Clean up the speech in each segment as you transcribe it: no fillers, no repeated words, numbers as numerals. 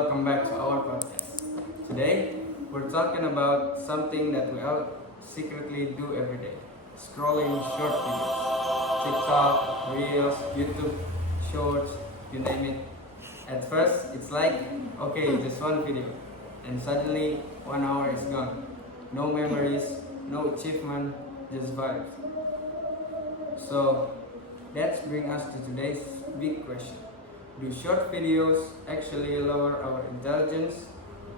welcome back to our podcast. Today, we're talking about something that we all secretly do every day, scrolling short videos. TikTok, Reels, YouTube, Shorts, you name it. At first, it's like, okay, just one video. And suddenly, 1 hour is gone. No memories, no achievement, just vibes. So, that brings us to today's big question. Do short videos actually lower our intelligence,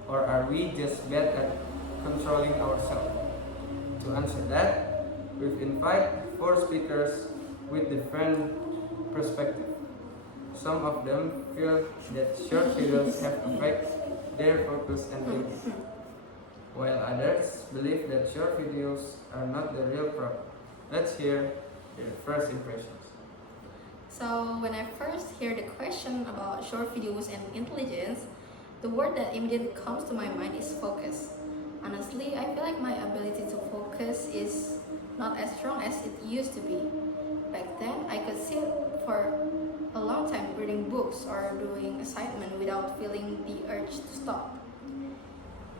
or are we just bad at controlling ourselves? To answer that, we've invited 4 speakers with different perspectives. Some of them feel that short videos have affected their focus and thinking, while others believe that short videos are not the real problem. Let's hear their first impressions. So when I first hear the question about short videos and intelligence, the word that immediately comes to my mind is focus. Honestly, I feel like my ability to focus is not as strong as it used to be. Back then, I could sit for a long time reading books or doing assignment without feeling the urge to stop.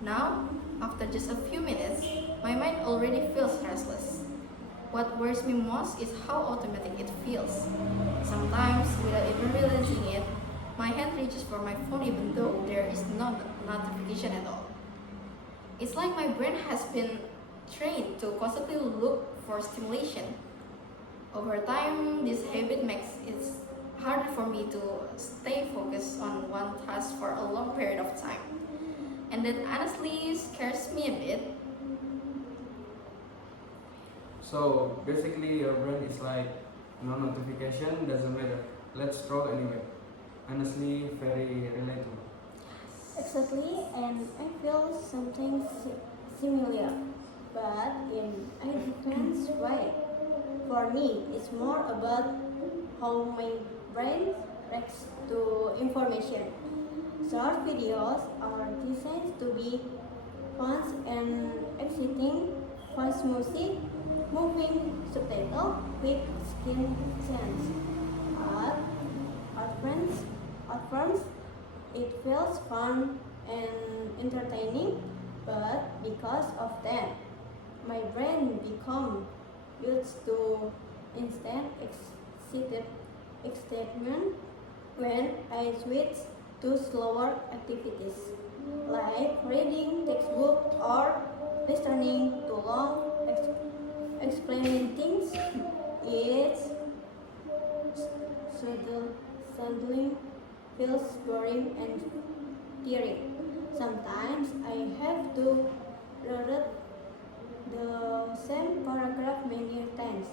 Now, after just a few minutes, my mind already feels restless. What worries me most is how automatic it feels. Sometimes, without even realizing it, my hand reaches for my phone even though there is no notification at all. It's like my brain has been trained to constantly look for stimulation. Over time, this habit makes it harder for me to stay focused on one task for a long period of time. And that honestly scares me a bit. So basically, your brain is like, no notification, doesn't matter. Let's scroll anyway. Honestly, very relatable. Exactly, and I feel something similar, but in a different way. For me, it's more about how my brain reacts to information. Short videos are designed to be fun and exciting, fast music, moving subtitle, quick skin sense. At, at first, it feels fun and entertaining, but because of that, my brain becomes used to instant excitement when I switch to slower activities like reading textbook or listening to long explaining things. It's suddenly feels boring and tiring. Sometimes I have to reread the same paragraph many times,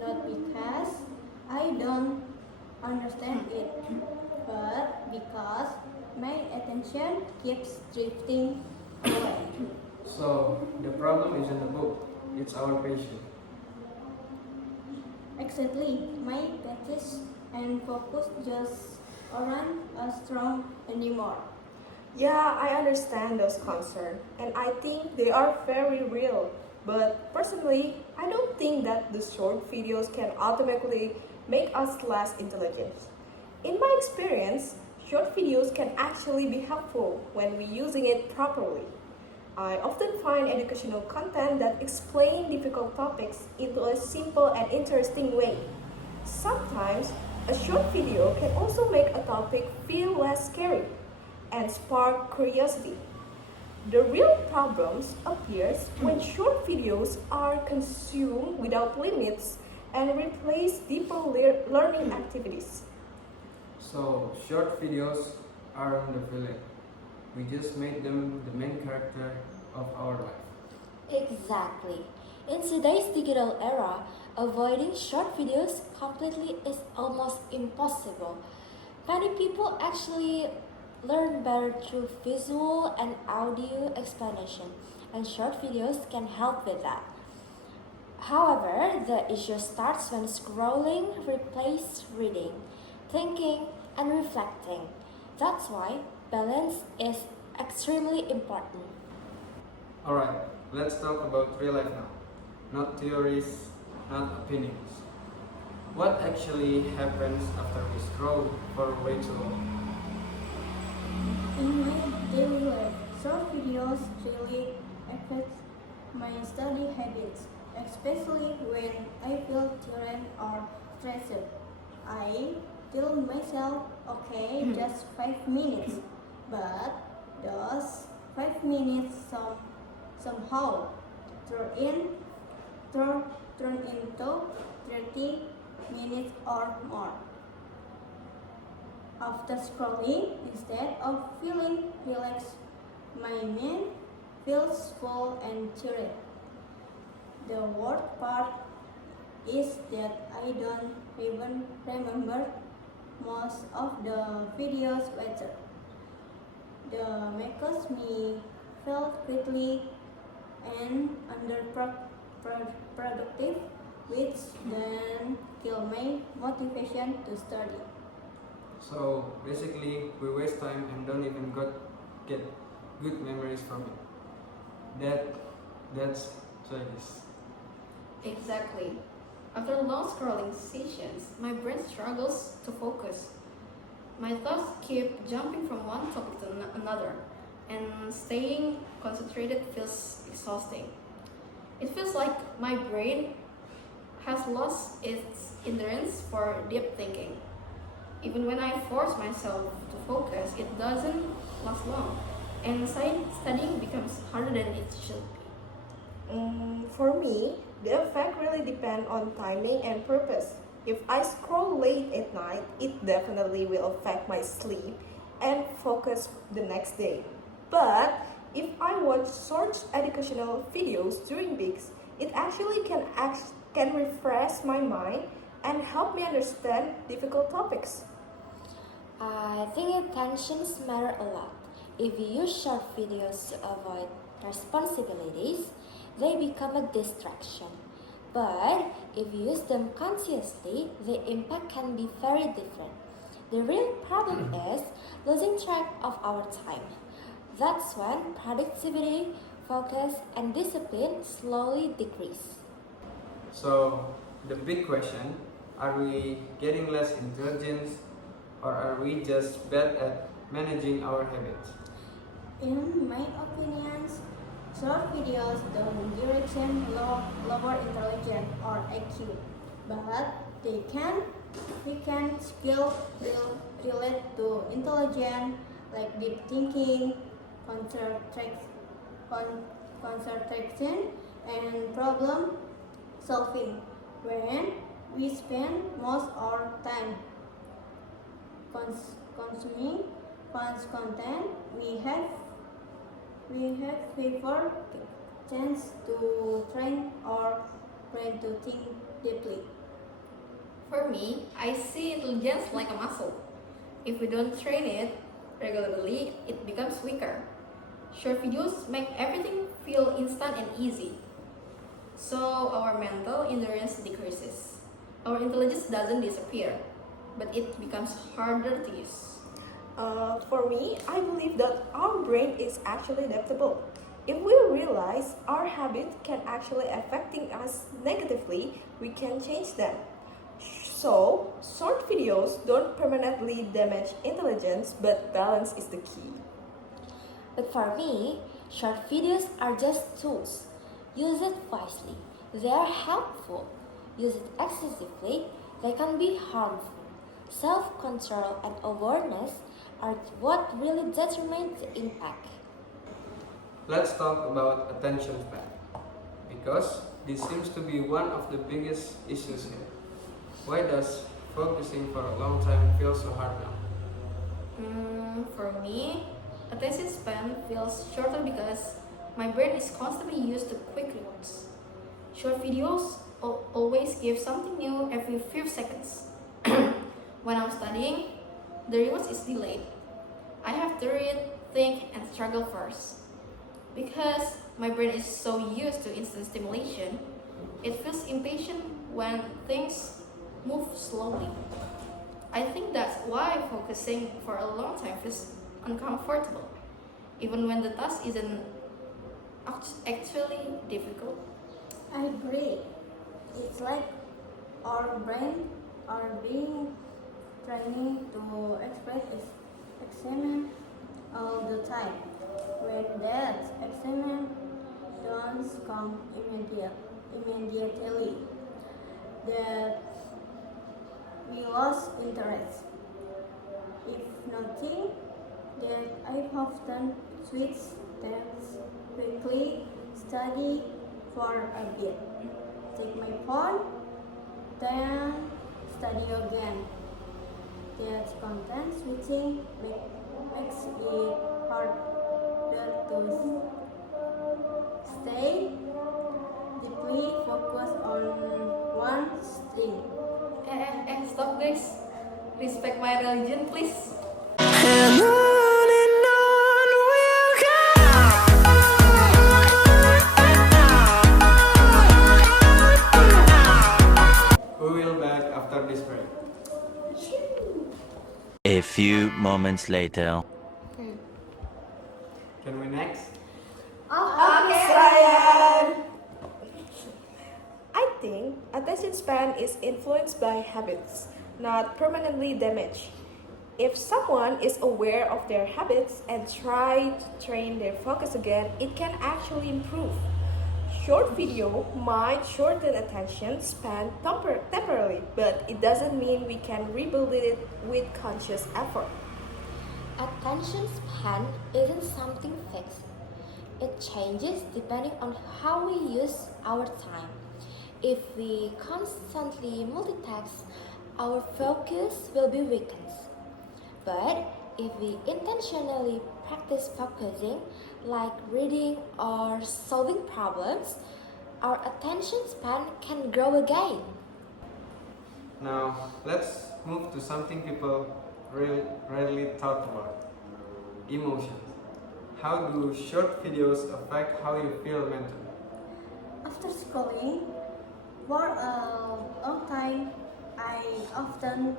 not because I don't understand it, but because my attention keeps drifting away. So the problem isn't the book, it's our patience. Exactly, my practice and focus just aren't as strong anymore. Yeah, I understand those concerns, and I think they are very real. But personally, I don't think that the short videos can automatically make us less intelligent. In my experience, short videos can actually be helpful when we're using it properly. I often find educational content that explain difficult topics into a simple and interesting way. Sometimes, a short video can also make a topic feel less scary and spark curiosity. The real problems appears when short videos are consumed without limits and replace deeper learning activities. So short videos aren't the villain. We just made them the main character of our life. Exactly. In today's digital era, avoiding short videos completely is almost impossible. Many people actually learn better through visual and audio explanation, and short videos can help with that. However, the issue starts when scrolling replaces reading, thinking, and reflecting. That's why balance is extremely important. Alright, let's talk about real life now. Not theories, not opinions. What actually happens after we scroll for way too long? In my daily life, short videos really affect my study habits, especially when I feel tired or stressed. I tell myself, okay, just 5 minutes, but those 5 minutes somehow turn in turn into 30 minutes or more. After scrolling, instead of feeling relaxed, my mind feels full and tired. The worst part is that I don't even remember most of the videos later. The makes me feel quickly and underproductive, which then kill my motivation to study. So basically, we waste time and don't even get good memories from it. That's childish. Exactly. After long scrolling sessions, my brain struggles to focus. My thoughts keep jumping from one topic to another, and staying concentrated feels exhausting. It feels like my brain has lost its endurance for deep thinking. Even when I force myself to focus, it doesn't last long, and studying becomes harder than it should be. For me, the effect really depends on timing and purpose. If I scroll late at night, it definitely will affect my sleep and focus the next day. But if I watch short educational videos during weeks, it actually can refresh my mind and help me understand difficult topics. I think attentions matter a lot. If you use short videos to avoid responsibilities, they become a distraction. But if you use them consciously, the impact can be very different. The real problem is losing track of our time. That's when productivity, focus, and discipline slowly decrease. So the big question: are we getting less intelligence, or are we just bad at managing our habits? In my opinions, short videos don't direction lower intelligence or IQ, but they can skill relate to intelligence like deep thinking, concentration, concentration, and problem solving. When we spend most our time consuming false content, we have favor chance to train our brain to think deeply. For me, I see intelligence like a muscle. If we don't train it regularly, it becomes weaker. Short videos make everything feel instant and easy, so our mental endurance decreases. Our intelligence doesn't disappear, but it becomes harder to use. For me, I believe that our brain is actually adaptable. If we realize our habit can actually affecting us negatively, we can change them. So, short videos don't permanently damage intelligence, but balance is the key. But for me, short videos are just tools. Use it wisely. They are helpful. Use it excessively, they can be harmful. Self control and awareness are what really determine the impact. Let's talk about attention span, because this seems to be one of the biggest issues here. Why does focusing for a long time feel so hard now? For me, attention span feels shorter because my brain is constantly used to quick rewards. Short videos always give something new every few seconds. When I'm studying, the reward is delayed. I have to read, think, and struggle first. Because my brain is so used to instant stimulation, it feels impatient when things move slowly. I think that's why focusing for a long time feels uncomfortable, even when the task isn't actually difficult. I agree. It's like our brain are being trained to express examine all the time. When that excitement don't come immediately, that we lost interest. If nothing, that I often switch tabs quickly, study for a bit, take my phone, then study again. That content switching makes it harder to stay deeply focused on one thing. Stop guys. Respect my religion, please. And on we'll We will back after this break. A few moments later. Can we next? I think attention span is influenced by habits, not permanently damaged. If someone is aware of their habits and try to train their focus again, it can actually improve. Short video might shorten attention span temporarily, but it doesn't mean we can rebuild it with conscious effort. Attention span isn't something fixed. It changes depending on how we use our time. If we constantly multitask, our focus will be weakened. But if we intentionally practice focusing, like reading or solving problems, our attention span can grow again. Now, let's move to something people rarely talk about: emotions. How do short videos affect how you feel mentally? After scrolling for a long time, I often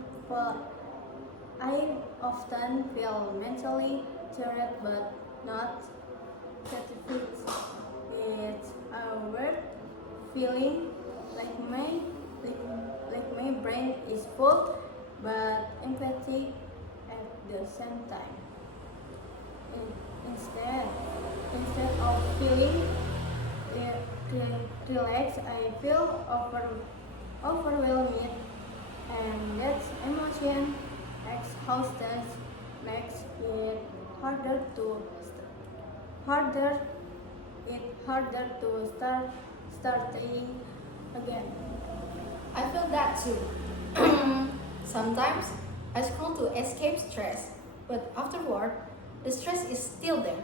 feel mentally tired but not satisfied. It's a weird feeling like my brain is full but empty at the same time. Instead of feeling relaxed, I feel overwhelmed, and that emotion exhaustion makes it harder to starting again. I feel that too. Sometimes I scroll to escape stress, but afterward, the stress is still there.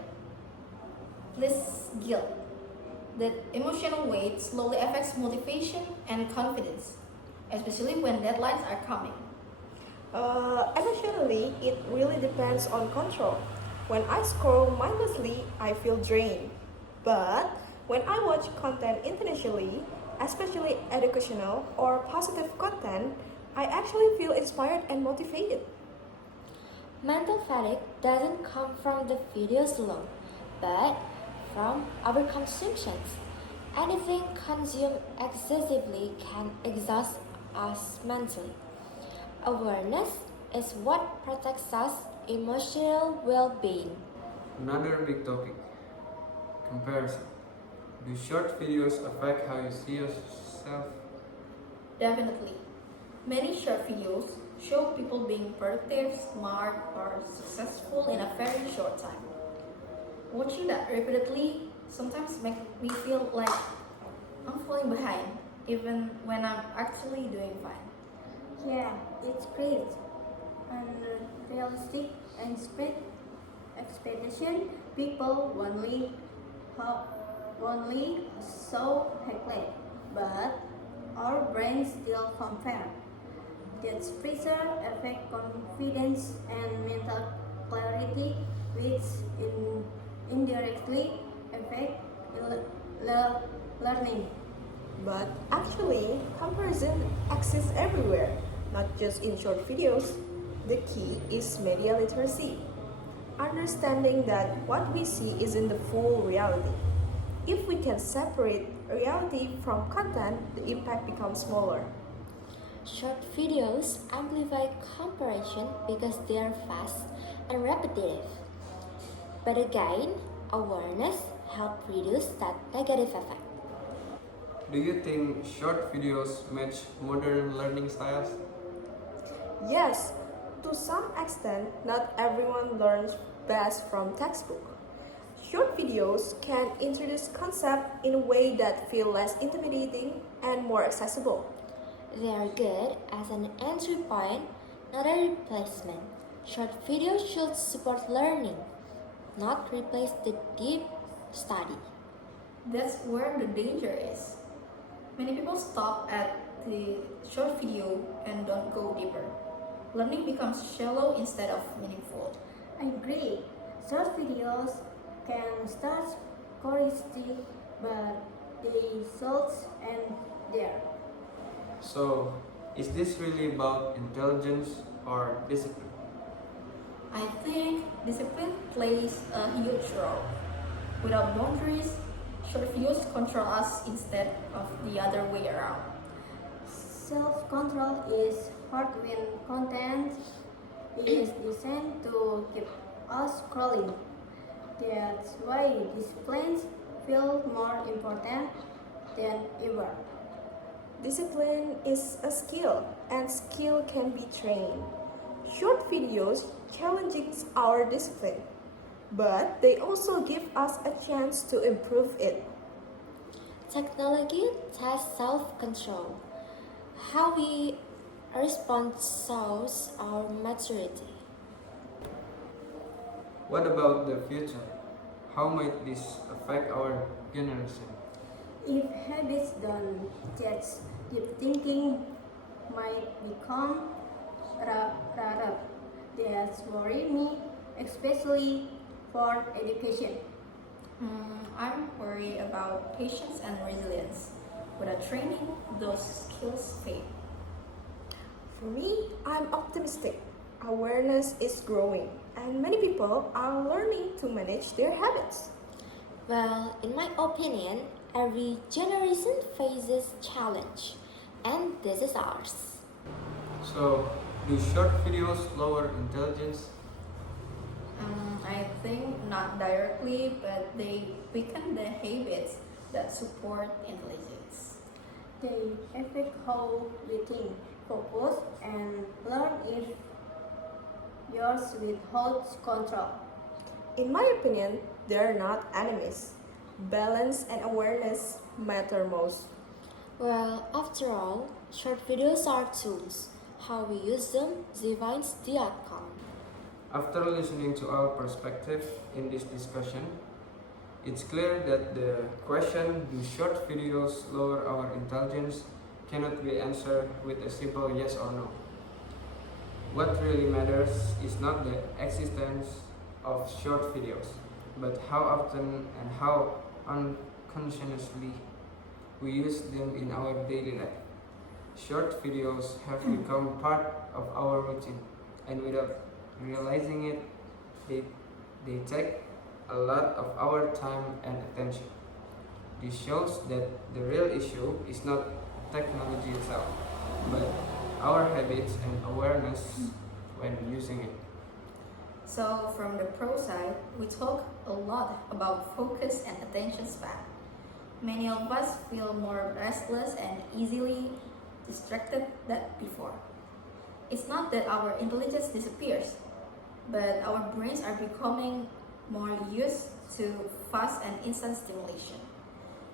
This guilt. That emotional weight slowly affects motivation and confidence, especially when deadlines are coming. Emotionally, it really depends on control. When I scroll mindlessly, I feel drained. But when I watch content intentionally, especially educational or positive content, I actually feel inspired and motivated. Mental fatigue doesn't come from the videos alone, but from our consumptions. Anything consumed excessively can exhaust us mentally. Awareness is what protects us emotional well-being. Another big topic: comparison. Do short videos affect how you see yourself? Definitely. Many short videos show people being productive, smart, or successful in a very short time. Watching that repeatedly sometimes makes me feel like I'm falling behind, even when I'm actually doing fine. Yeah, it's great. Unrealistic and expectation people only so highlight, but our brains still compare. That pressure affect confidence and mental clarity, which indirectly affect learning. But actually, comparison exists everywhere, not just in short videos. The key is media literacy, understanding that what we see isn't the full reality. If we can separate reality from content, the impact becomes smaller. Short videos amplify comparison because they are fast and repetitive. But again, awareness helps reduce that negative effect. Do you think short videos match modern learning styles? Yes, to some extent, not everyone learns best from textbook. Short videos can introduce concepts in a way that feel less intimidating and more accessible. They are good as an entry point, not a replacement. Short videos should support learning, not replace the deep study. That's where the danger is. Many people stop at the short video and don't go deeper. Learning becomes shallow instead of meaningful. I agree. Short videos can start curiosity, but they should end there. So, is this really about intelligence or discipline? I think discipline plays a huge role. Without boundaries, short videos control us instead of the other way around. Self-control is hard when content is designed to keep us scrolling. That's why disciplines feel more important than ever. Discipline is a skill, and skill can be trained. Short videos challenges our discipline, but they also give us a chance to improve it. Technology tests self control. How we respond shows our maturity. What about the future? How might this affect our generation? If habits don't change, deep thinking might become rarer. That's worry me, especially for education. I'm worried about patience and resilience. Without training, those skills fade. For me, I'm optimistic. Awareness is growing, and many people are learning to manage their habits. Well, in my opinion, every generation faces challenge, and this is ours. So, do short videos lower intelligence? I think not directly, but they weaken the habits that support intelligence. They affect how we think, focus, and learn if yours without control. In my opinion, they are not enemies. Balance and awareness matter most. Well, after all, short videos are tools. How we use them defines the outcome. After listening to our perspective in this discussion, it's clear that the question, do short videos lower our intelligence, cannot be answered with a simple yes or no. What really matters is not the existence of short videos, but how often and how unconsciously we use them in our daily life. Short videos have become part of our routine, and without realizing it, they take a lot of our time and attention. This shows that the real issue is not technology itself, but our habits and awareness when using it. So, from the pro side, we talk a lot about focus and attention span. Many of us feel more restless and easily distracted than before. It's not that our intelligence disappears, but our brains are becoming more used to fast and instant stimulation.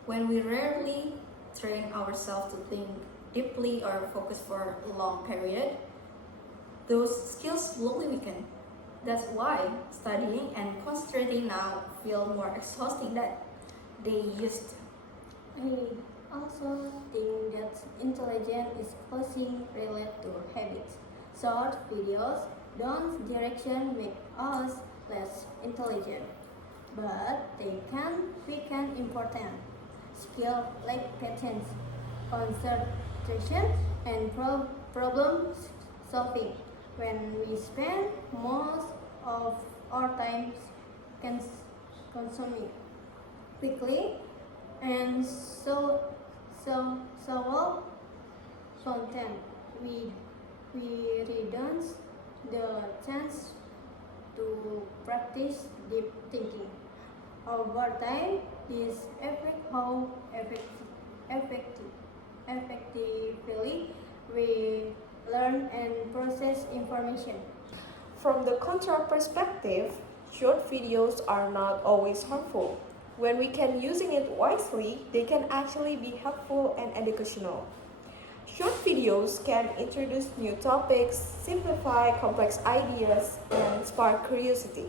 When we rarely train ourselves to think deeply or focus for a long period, those skills slowly weaken. That's why studying and concentrating now feel more exhausting than they used to. I also think that intelligence is closely related to habits. Short videos don't direction make us less intelligent, but they can weaken important skills like patience, concentration, and problem solving. When we spend most of our time consuming quickly and so content, we reduce the chance to practice deep thinking. Over time, this affects how effectively we learn and process information. From the control perspective, short videos are not always harmful. When we can using it wisely, they can actually be helpful and educational. Short videos can introduce new topics, simplify complex ideas, and spark curiosity.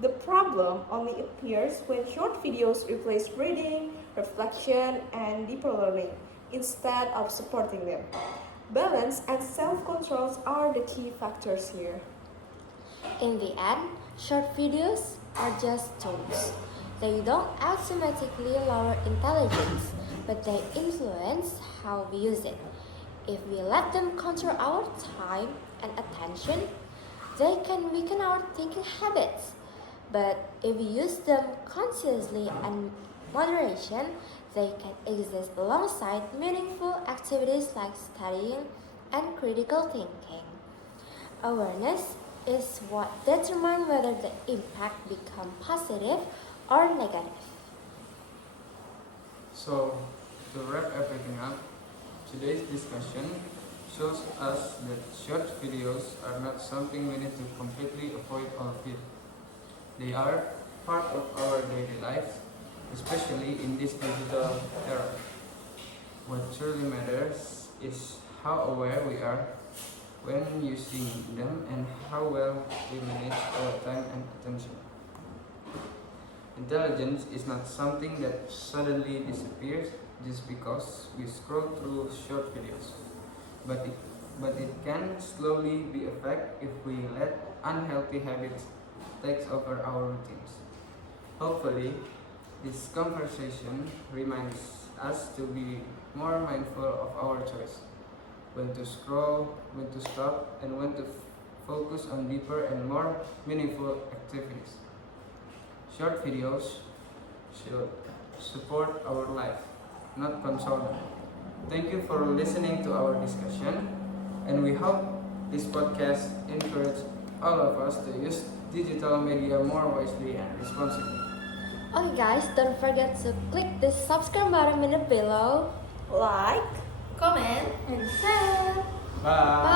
The problem only appears when short videos replace reading, reflection, and deeper learning instead of supporting them. Balance and self-control are the key factors here. In the end, short videos are just tools. They don't automatically lower intelligence, but they influence how we use it. If we let them control our time and attention, they can weaken our thinking habits. But if we use them consciously and moderation, they can exist alongside meaningful activities like studying and critical thinking. Awareness is what determines whether the impact becomes positive or negative. So, to wrap everything up, today's discussion shows us that short videos are not something we need to completely avoid or fear. They are part of our daily lives, especially in this digital era. What truly matters is how aware we are when using them and how well we manage our time and attention. Intelligence is not something that suddenly disappears just because we scroll through short videos, but it can slowly be affected if we let unhealthy habits take over our routines. Hopefully, this conversation reminds us to be more mindful of our choice, when to scroll, when to stop, and when to focus on deeper and more meaningful activities. Short videos should support our life, not control them. Thank you for listening to our discussion, and we hope this podcast encourages all of us to use digital media more wisely and responsibly. Okay guys, don't forget to click the subscribe button in the below. Like, Comment And share! Bye.